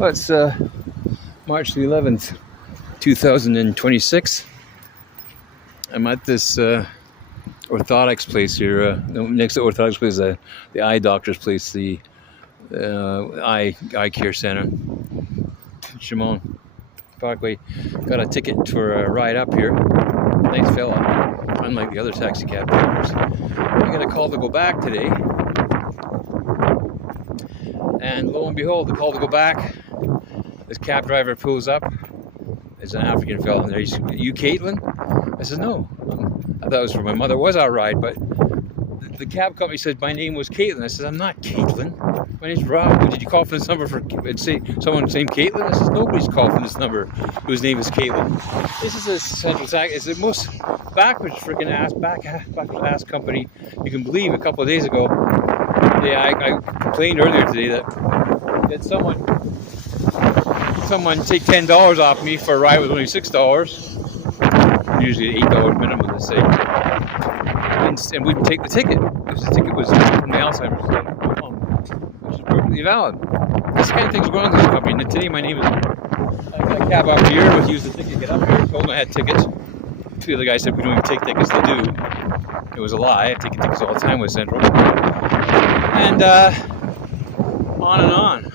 Well, it's March the 11th, 2026. I'm at this orthotics place here. Next to orthotics place, the eye doctor's place, the eye care center. Shimon Parkway. Got a ticket for a ride up here. Nice fella, unlike the other taxi cab drivers. I got a call to go back today. And lo and behold, the call to go back, this cab driver pulls up. There's an African fellow in there. He's, "You Caitlin?" I said, "No." I thought it was for my mother. It was our ride, but the cab company said my name was Caitlin. I said, "I'm not Caitlin. My name's Rob. Did you call for this number for say someone named Caitlin?" I said, "Nobody's called for this number whose name is Caitlin." This is a central tax. It's the most backwards freaking ass company you can believe. A couple of days ago, I complained earlier today that someone take $10 off me for a ride with only $6. Usually $8 minimum, let's say, and wouldn't take the ticket because the ticket was from the Alzheimer's Society, which is perfectly valid. This kind of thing's going on in this company. And today, my name is. I got a cab up here. I used the ticket to get up here. Told them I had tickets. The other guy said we don't even take tickets. They do. It was a lie. I take tickets all the time with Central. And on and on.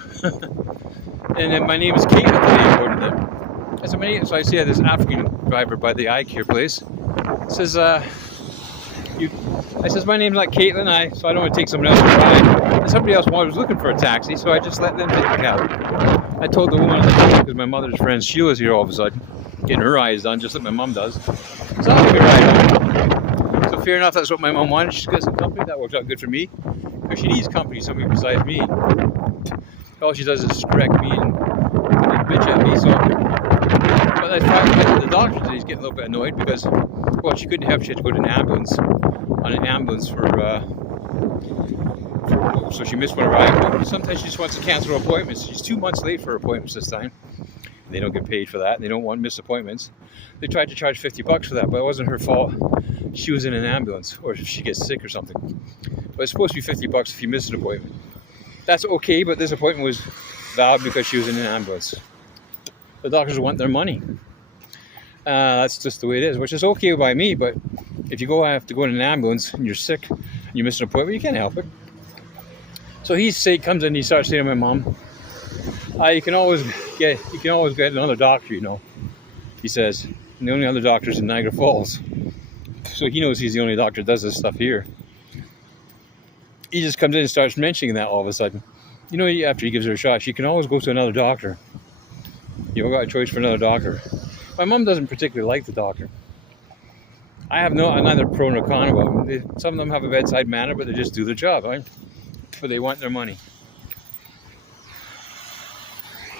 And then my name is Caitlin today, according to them. I said, so I see this African driver by the eye care place. Says, I says, "My name's not Caitlin, so I don't want to take someone else's ride." And somebody else was looking for a taxi, so I just let them take the cab. I told the woman on the phone, because my mother's friend Sheila's here all of a sudden, getting her eyes done, just like my mom does. So I'll take a ride home. So fair enough, that's what my mom wanted. She's got some company. That works out good for me, because she needs company, somebody besides me. All she does is correct me and bitch at me. So, but I finally went to the doctor today. He's getting a little bit annoyed because, well, she couldn't help. She had to go to an ambulance, so she missed one ride. Sometimes she just wants to cancel her appointments. She's 2 months late for her appointments this time. They don't get paid for that, and they don't want missed appointments. They tried to charge $50 for that, but it wasn't her fault. She was in an ambulance, or if she gets sick or something. But it's supposed to be $50 if you miss an appointment. That's okay, but this appointment was valid because she was in an ambulance. The doctors want their money. That's just the way it is, which is okay by me, but if you have to go in an ambulance and you're sick and you miss an appointment, you can't help it. So comes in and he starts saying to my mom, you can always get another doctor, he says. And the only other doctor's in Niagara Falls. So he knows he's the only doctor that does this stuff here. He just comes in and starts mentioning that all of a sudden. After he gives her a shot, she can always go to another doctor. You've got a choice for another doctor. My mom doesn't particularly like the doctor. I'm neither pro nor con about them. Some of them have a bedside manner, but they just do their job, right? But they want their money.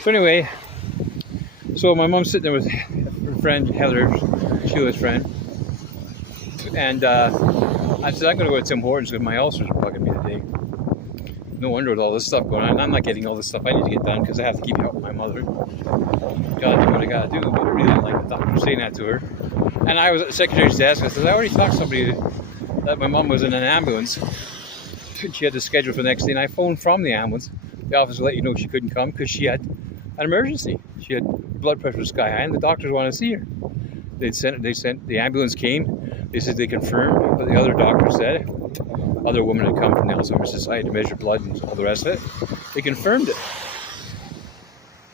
So anyway, my mom's sitting there with her friend Heather, Sheila's friend, and I said, "I'm going to go to Tim Hortons because my ulcers are bugging me today." No wonder with all this stuff going on. I'm not getting all this stuff I need to get done because I have to keep helping my mother. Gotta do what I gotta do, but I really didn't like the doctor saying that to her. And I was at the secretary's desk. I said, "I already talked to somebody that my mom was in an ambulance. She had to schedule for the next day, and I phoned from the ambulance. The office let you know she couldn't come because she had an emergency. She had blood pressure sky high, and the doctors wanted to see her. The ambulance came. They said they confirmed what the other doctor said. Other woman had come from the Alzheimer's Society to measure blood and all the rest of it. They confirmed it.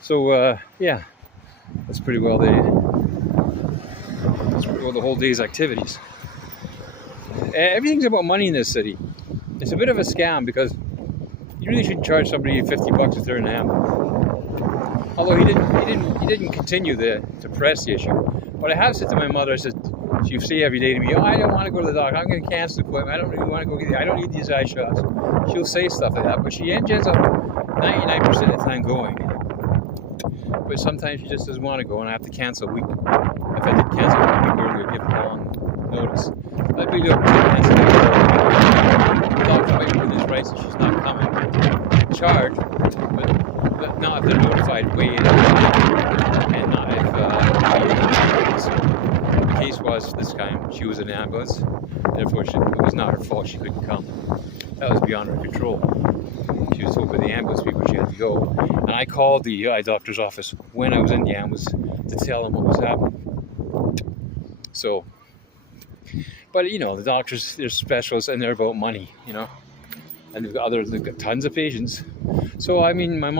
So that's pretty well the whole day's activities. Everything's about money in this city. It's a bit of a scam because you really shouldn't charge somebody $50 if they're in an ambulance. Although he didn't continue to press the issue. But I have said to my mother, I said, she'll say every day to me, "I don't want to go to the doctor. I'm going to cancel the appointment. I don't really want to go I don't need these eye shots." She'll say stuff like that, but she ends up 99% of the time going. But sometimes she just doesn't want to go, and I have to cancel a week. If I did cancel a week earlier, give her long notice. I'd really don't cancel it. The doctor might be within his rights, and she's not coming. Charge, but not if they're notified way in, and not if the case was this time she was in an ambulance, and unfortunately it was not her fault. She couldn't come. That was beyond her control. She She was told by the ambulance people she had to go. And I called the eye doctor's office when I was in the ambulance to tell them what was happening. So, but you know, the doctors, they're specialists and they're about money, you know. And they've got tons of patients. So, I mean, my mom